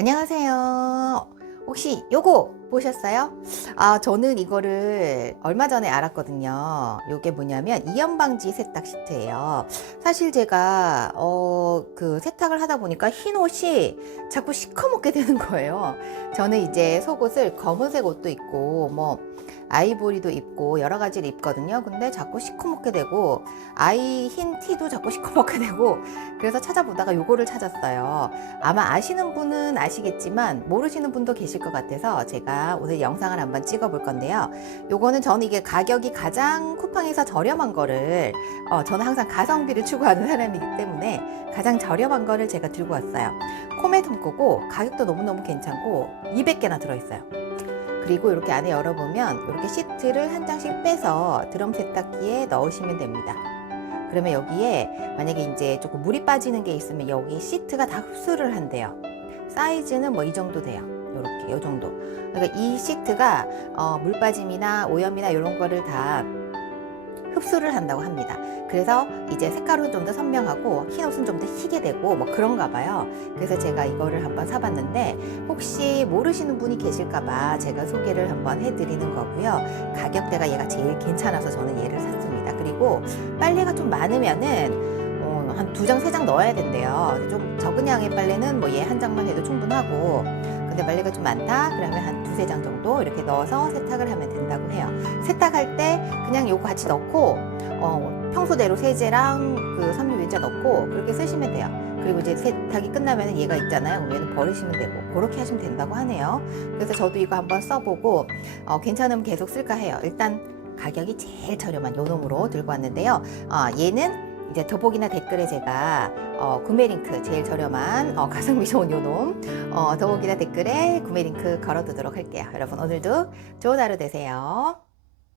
안녕하세요. 혹시 요거 보셨어요? 아, 저는 이거를 얼마 전에 알았거든요. 요게 뭐냐면 이연방지 세탁 시트예요. 사실 제가 어, 그 세탁을 하다 보니까 흰 옷이 자꾸 시커멓게 되는 거예요. 저는 이제 속옷을 검은색 옷도 입고 뭐 아이보리도 입고 여러 가지를 입거든요. 근데 자꾸 시커멓게 되고 아이 흰 티도 자꾸 시커멓게 되고 그래서 찾아보다가 요거를 찾았어요. 아마 아시는 분은 아시겠지만 모르시는 분도 계실 것 같아서 제가 오늘 영상을 한번 찍어 볼 건데요. 요거는 저는 이게 가격이 가장 쿠팡에서 저렴한 거를 어, 저는 항상 가성비를 추구하는 사람이기 때문에 가장 저렴한 거를 제가 들고 왔어요. 코메돔 거고 가격도 너무너무 괜찮고 200개나 들어있어요. 그리고 이렇게 안에 열어보면 이렇게 시트를 한 장씩 빼서 드럼 세탁기에 넣으시면 됩니다. 그러면 여기에 만약에 이제 조금 물이 빠지는 게 있으면 여기 시트가 다 흡수를 한대요. 사이즈는 뭐 이 정도 돼요. 이렇게 이 정도. 그러니까 이 시트가 어, 물 빠짐이나 오염이나 이런 거를 다 흡수를 한다고 합니다. 그래서 이제 색깔은 좀 더 선명하고 흰 옷은 좀 더 희게 되고 뭐 그런가 봐요. 그래서 제가 이거를 한번 사봤는데 혹시 모르시는 분이 계실까 봐 제가 소개를 한번 해드리는 거고요. 가격대가 얘가 제일 괜찮아서 저는 얘를 샀습니다. 그리고 빨래가 좀 많으면은 어, 한두 장, 세 장 넣어야 된대요. 좀 적은 양의 빨래는 뭐 얘 한 장만 해도 충분하고 근데 빨래가 좀 많다? 그러면 한 두세 장 정도 이렇게 넣어서 세탁을 하면 된다고 해요. 세탁할 때 그냥 요거 같이 넣고 어, 평소대로 세제랑 그 섬유 유자 넣고 그렇게 쓰시면 돼요. 그리고 이제 세탁이 끝나면 얘가 있잖아요. 얘는 버리시면 되고 그렇게 하시면 된다고 하네요. 그래서 저도 이거 한번 써보고 어, 괜찮으면 계속 쓸까 해요. 일단 가격이 제일 저렴한 요 놈으로 들고 왔는데요. 어, 얘는 이제 더보기나 댓글에 제가 어, 구매 링크 제일 저렴한 어, 가성비 좋은 요놈 어, 더보기나 댓글에 구매 링크 걸어두도록 할게요. 여러분 오늘도 좋은 하루 되세요.